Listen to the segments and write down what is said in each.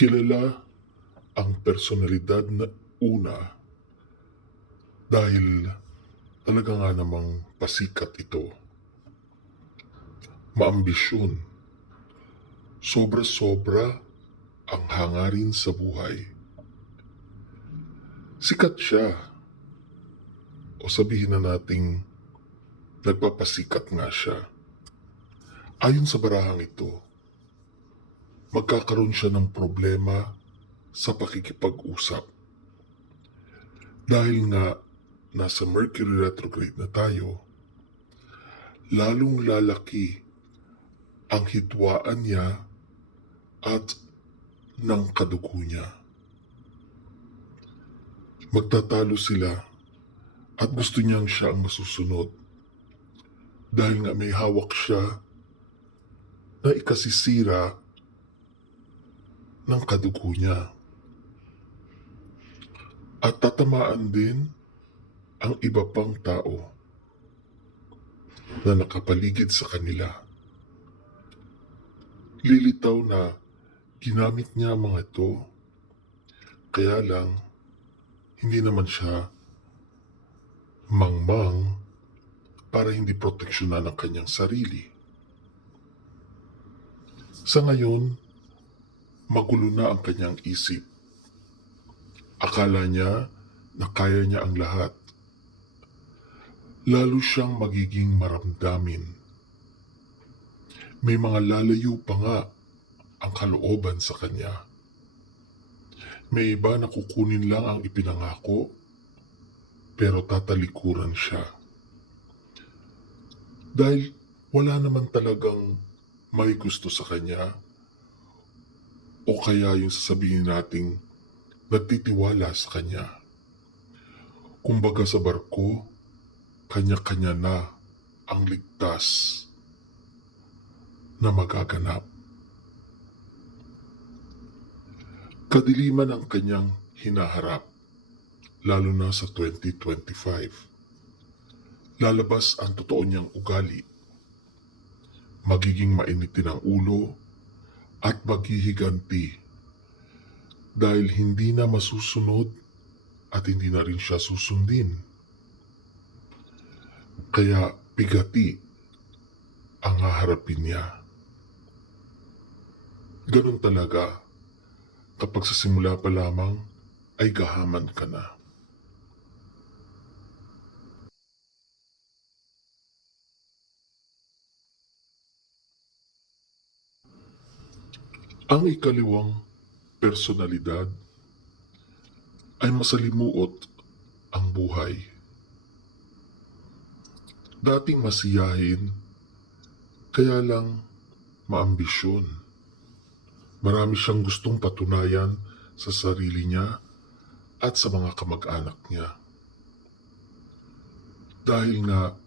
Kilala ang personalidad na una dahil talaga nga namang pasikat ito. Maambisyon, sobra-sobra ang hangarin sa buhay. Sikat siya, o sabihin na nating nagpapasikat nga siya. Ayon sa barahang ito, magkakaroon siya ng problema sa pakikipag-usap. Dahil nga nasa Mercury retrograde na tayo, lalong lalaki ang hidwaan niya at ng kadugo niya. Magtatalo sila at gusto niyang siya ang masusunod dahil nga may hawak siya na ikasisira ng kadugo niya. At tatamaan din ang iba pang tao na nakapaligid sa kanila. Lilitaw na ginamit niya ang mga ito, kaya lang hindi naman siya mangmang para hindi proteksyonan ang kanyang sarili. Sa ngayon, magulo na ang kanyang isip. Akala niya na kaya niya ang lahat. Lalo siyang magiging maramdamin. May mga lalayo pa nga ang kalooban sa kanya. May iba na kukunin lang ang ipinangako, pero tatalikuran siya. Dahil wala naman talagang may gusto sa kanya, o kaya yung sasabihin nating nagtitiwala sa kanya. Kumbaga sa barko, kanya-kanya na ang ligtas na magaganap. Kadiliman ang kanyang hinaharap, lalo na sa 2025. Lalabas ang totoo niyang ugali. Magiging mainitin ang ulo at maghihiganti dahil hindi na masusunod at hindi na rin siya susundin. Kaya bigati ang haharapin niya. Ganun talaga kapag sa simula pa lamang ay gahaman ka na. Ang ikaliwang personalidad ay masalimuot ang buhay. Dating masiyahin, kaya lang maambisyon. Marami siyang gustong patunayan sa sarili niya at sa mga kamag-anak niya. Dahil nga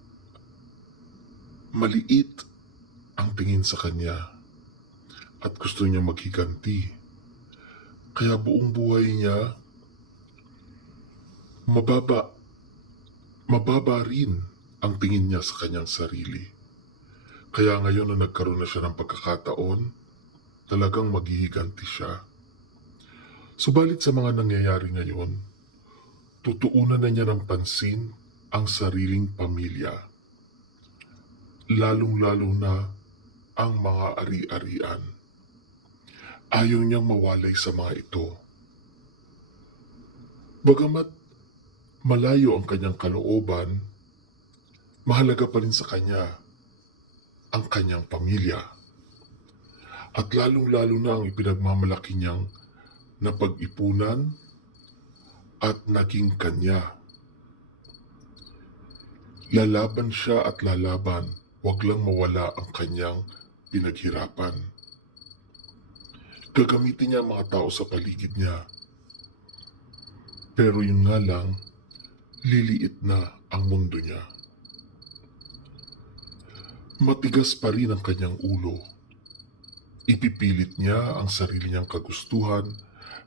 maliit ang tingin sa kanya at gusto niya maghiganti. Kaya buong buhay niya mababa rin ang tingin niya sa kanyang sarili. Kaya ngayon na nagkaroon na siya ng pagkakataon, talagang maghihiganti siya. Subalit sa mga nangyayari ngayon, tutuunan na niya ng pansin ang sariling pamilya. Lalong-lalo na ang mga ari-arian. Ayaw niyang mawalay sa mga ito. Bagamat malayo ang kanyang kalooban, mahalaga pa rin sa kanya ang kanyang pamilya. At lalong-lalo na ang ipinagmamalaki niyang napag-ipunan at naging kanya. Lalaban siya at lalaban, wag lang mawala ang kanyang pinaghirapan. Gagamitin niya ang mga tao sa paligid niya. Pero yun nga lang, liliit na ang mundo niya. Matigas pa rin ang kanyang ulo. Ipipilit niya ang sarili niyang kagustuhan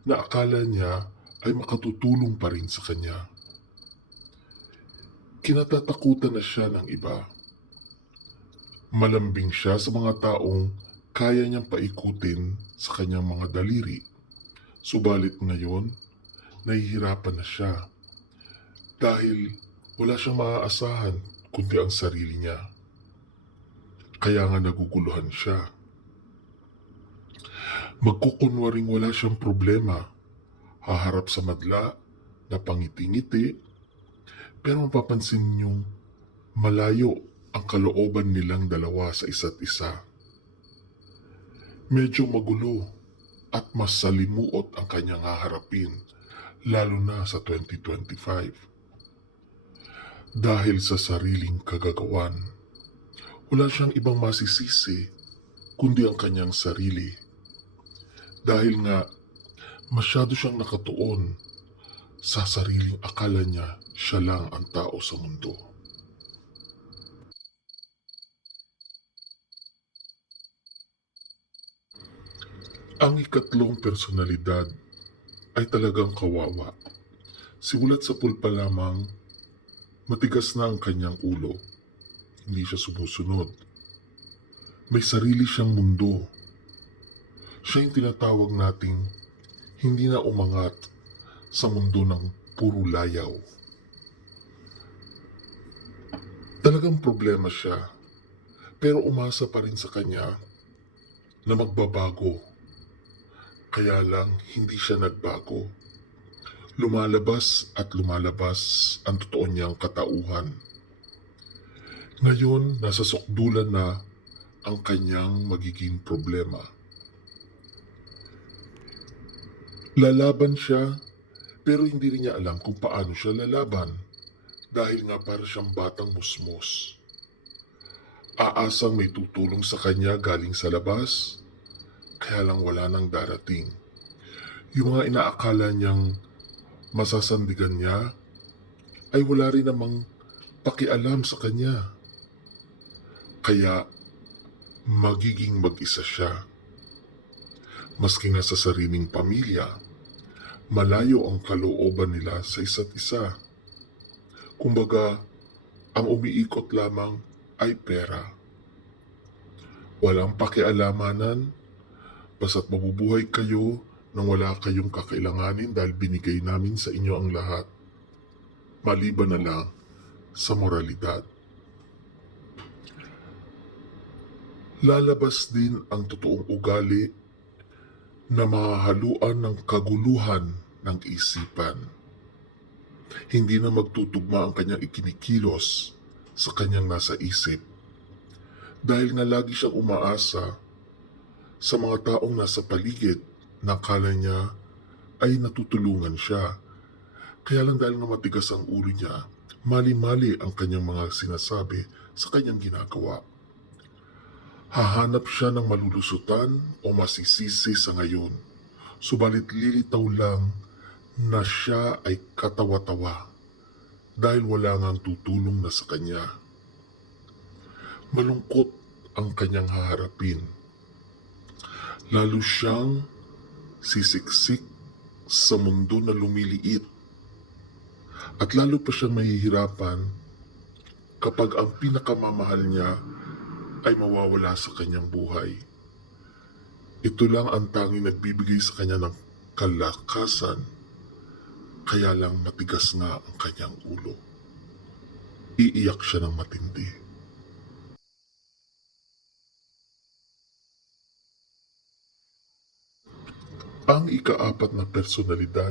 na akala niya ay makatutulong pa rin sa kanya. Kinatatakutan na siya ng iba. Malambing siya sa mga taong kaya niyang paikutin sa kanyang mga daliri. Subalit ngayon, nahihirapan na siya dahil wala siyang maaasahan kundi ang sarili niya. Kaya nga naguguluhan siya. Magkukunwaring wala siyang problema, haharap sa madla na pangiti-ngiti, pero mapapansin niyong malayo ang kalooban nilang dalawa sa isa't isa. Medyo magulo at mas salimuot ang kanyang haharapin, lalo na sa 2025. Dahil sa sariling kagagawan, wala siyang ibang masisisi kundi ang kanyang sarili. Dahil nga masyado siyang nakatuon sa sariling akala niya siya lang ang tao sa mundo. Ang ikatlong personalidad ay talagang kawawa. Simulat sa pulpa lamang, matigas na ang kanyang ulo. Hindi siya sumusunod. May sarili siyang mundo. Siya yung tinatawag nating hindi na umangat sa mundo ng puro layaw. Talagang problema siya, pero umasa pa rin sa kanya na magbabago. Kaya lang hindi siya nagbago. Lumalabas at lumalabas ang totoo niyang katauhan. Ngayon, nasa sukdulan na ang kanyang magiging problema. Lalaban siya, pero hindi rin niya alam kung paano siya lalaban. Dahil nga para siyang batang musmos. Aasang may tutulong sa kanya galing sa labas, kaya lang wala nang darating. Yung mga inaakala niyang masasandigan niya, ay wala rin namang pakialam sa kanya. Kaya magiging mag-isa siya. Maski nga sa sariling pamilya, malayo ang kalooban nila sa isa't isa. Kumbaga, ang umiikot lamang ay pera. Walang pakialamanan, basta't mabubuhay kayo nang wala kayong kakailanganin dahil binigay namin sa inyo ang lahat. Maliban na lang sa moralidad. Lalabas din ang totoong ugali na mahahaluan ng kaguluhan ng isipan. Hindi na magtutugma ang kanyang ikinikilos sa kanyang nasa isip. Dahil nga lagi siyang umaasa sa mga taong nasa paligid na akala niya ay natutulungan siya. Kaya lang dahil nga matigas ang ulo niya, mali-mali ang kanyang mga sinasabi sa kanyang ginagawa. Hahanap siya ng malulusutan o masisisi sa ngayon. Subalit lilitaw lang na siya ay katawa-tawa dahil wala ngang tutulong na sa kanya. Malungkot ang kanyang haharapin. Lalo siyang sisiksik sa mundo na lumiliit. At lalo pa siyang mahihirapan kapag ang pinakamamahal niya ay mawawala sa kanyang buhay. Ito lang ang tanging nagbibigay sa kanya ng kalakasan, kaya lang matigas nga ang kanyang ulo. Iiyak siya ng matindi. Ang ikaapat na personalidad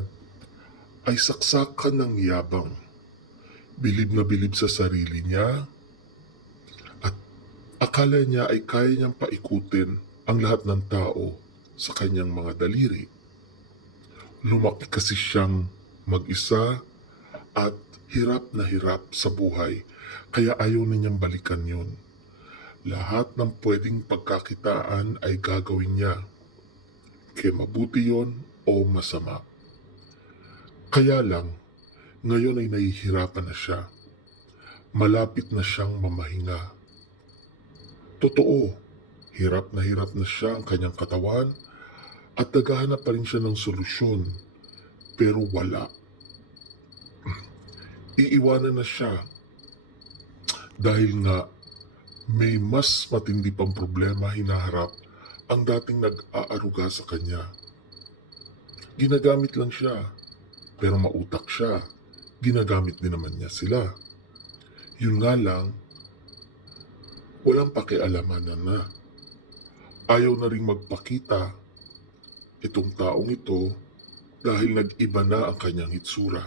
ay saksakan ng yabang. Bilib na bilib sa sarili niya at akala niya ay kaya niyang paikutin ang lahat ng tao sa kanyang mga daliri. Lumaki kasi siyang mag-isa at hirap na hirap sa buhay, kaya ayaw na niyang balikan yun. Lahat ng pwedeng pagkakitaan ay gagawin niya, kaya mabuti yon o masama. Kaya lang, ngayon ay nahihirapan na siya. Malapit na siyang mamahinga. Totoo, hirap na siya ang kanyang katawan at naghahanap pa rin siya ng solusyon. Pero wala. Iiwanan na siya dahil nga may mas matindi pang problema hinaharap ang dating nag-aaruga sa kanya. Ginagamit lang siya, pero mautak siya. Ginagamit din naman niya sila. Yun nga lang, walang pakialaman na. Ayaw na ring magpakita itong taong ito dahil nag-iba na ang kanyang hitsura.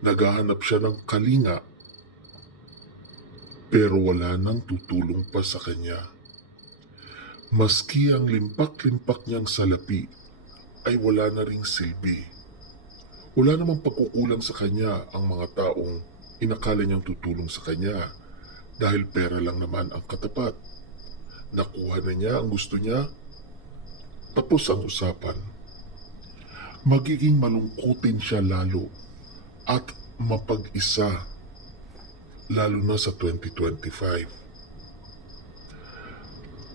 Naghahanap siya ng kalinga pero wala nang tutulong pa sa kanya. Maski ang limpak-limpak niyang salapi ay wala na ring silbi. Wala namang pagkukulang sa kanya ang mga taong inakala niyang tutulong sa kanya dahil pera lang naman ang katapat. Nakuha na niya ang gusto niya, tapos ang usapan. Magiging malungkutin siya lalo at mapag-isa, lalo na sa 2025.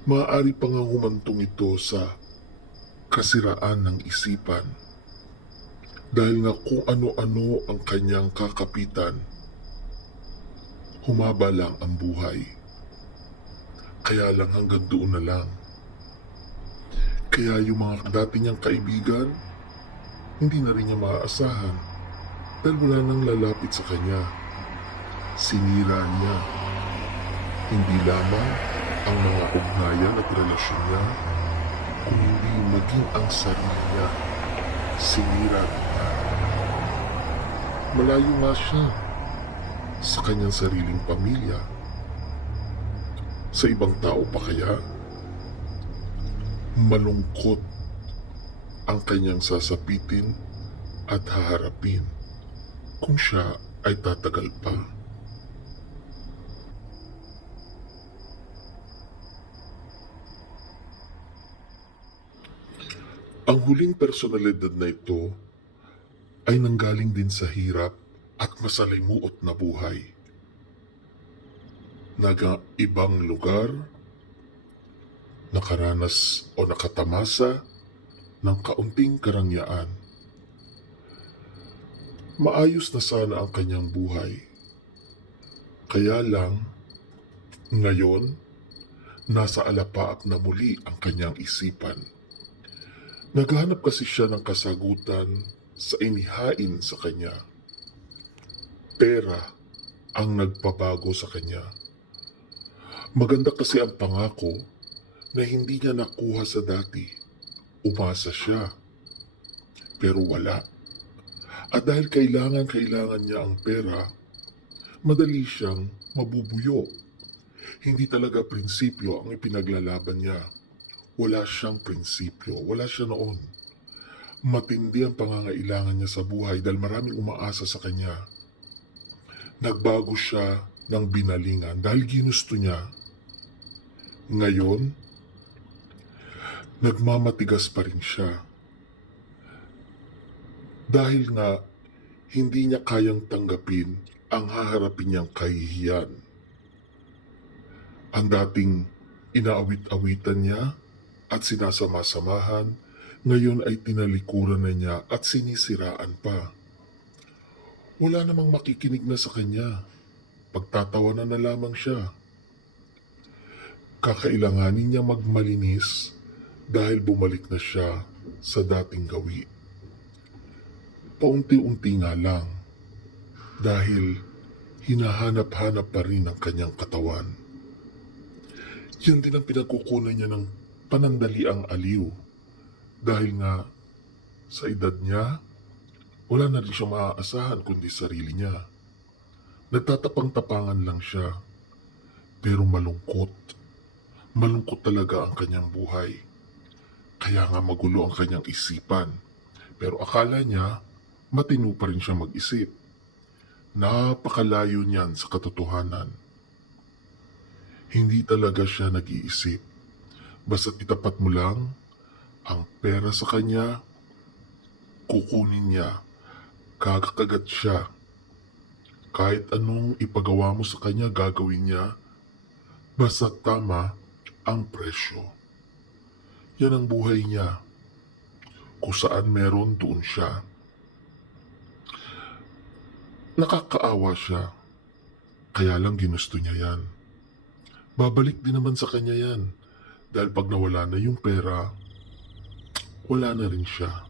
Maaari pa nga humantong ito sa kasiraan ng isipan dahil nga kung ano-ano ang kanyang kakapitan, humaba lang ang buhay. Kaya lang hanggang doon na lang. Kaya yung mga dati niyang kaibigan, hindi na rin niya maaasahan dahil wala nang lalapit sa kanya. Sinira niya. Hindi lamang ang mga ugnayan at relasyon niya, kung hindi maging ang sarili niya. Sinira niya. Malayo nga siya sa kanyang sariling pamilya. Sa ibang tao pa kaya? Malungkot ang kanyang sasapitin at haharapin kung siya ay tatagal pa. Ang huling personalidad na ito ay nanggaling din sa hirap at masalimuot na buhay. Ibang lugar, nakaranas o nakatamasa ng kaunting karangyaan. Maayos na sana ang kanyang buhay. Kaya lang, ngayon, nasa alapaap na muli ang kanyang isipan. Naghahanap kasi siya ng kasagutan sa inihain sa kanya. Pera ang nagpabago sa kanya. Maganda kasi ang pangako na hindi niya nakuha sa dati. Umasa siya, pero wala. At dahil kailangan niya ang pera, madali siyang mabubuyo. Hindi talaga prinsipyo ang ipinaglalaban niya. Wala siyang prinsipyo, wala siya noon. Matindi ang pangangailangan niya sa buhay dahil maraming umaasa sa kanya. Nagbago siya ng binalingan dahil ginusto niya. Ngayon, nagmamatigas pa rin siya. Dahil nga, hindi niya kayang tanggapin ang haharapin niyang kahihiyan. Ang dating inaawit-awitan niya at sinasama-samahan, ngayon ay tinalikuran na niya at sinisiraan pa. Wala namang makikinig na sa kanya. Pagtatawanan na lamang siya. Kakailanganin niya magmalinis dahil bumalik na siya sa dating gawi. Paunti-unti nga lang dahil hinahanap-hanap pa rin ang kanyang katawan. Yan din ang pinagkukunan niya ng panandaliang aliw dahil nga sa edad niya, wala na rin siya maaasahan kundi sarili niya. Nagtatapang-tapangan lang siya pero malungkot. Malungkot talaga ang kanyang buhay. Kaya nga magulo ang kanyang isipan. Pero akala niya, matino pa rin siya mag-isip. Napakalayo niyan sa katotohanan. Hindi talaga siya nag-iisip. Basta't itapat mo lang ang pera sa kanya, kukunin niya, kakagat siya. Kahit anong ipagawa mo sa kanya, gagawin niya. Basta't tama ang presyo. Yan ang buhay niya. Kung saan meron, doon siya. Nakakaawa siya. Kaya lang ginusto niya yan. Babalik din naman sa kanya yan. Dahil pag nawala na yung pera, wala na rin siya.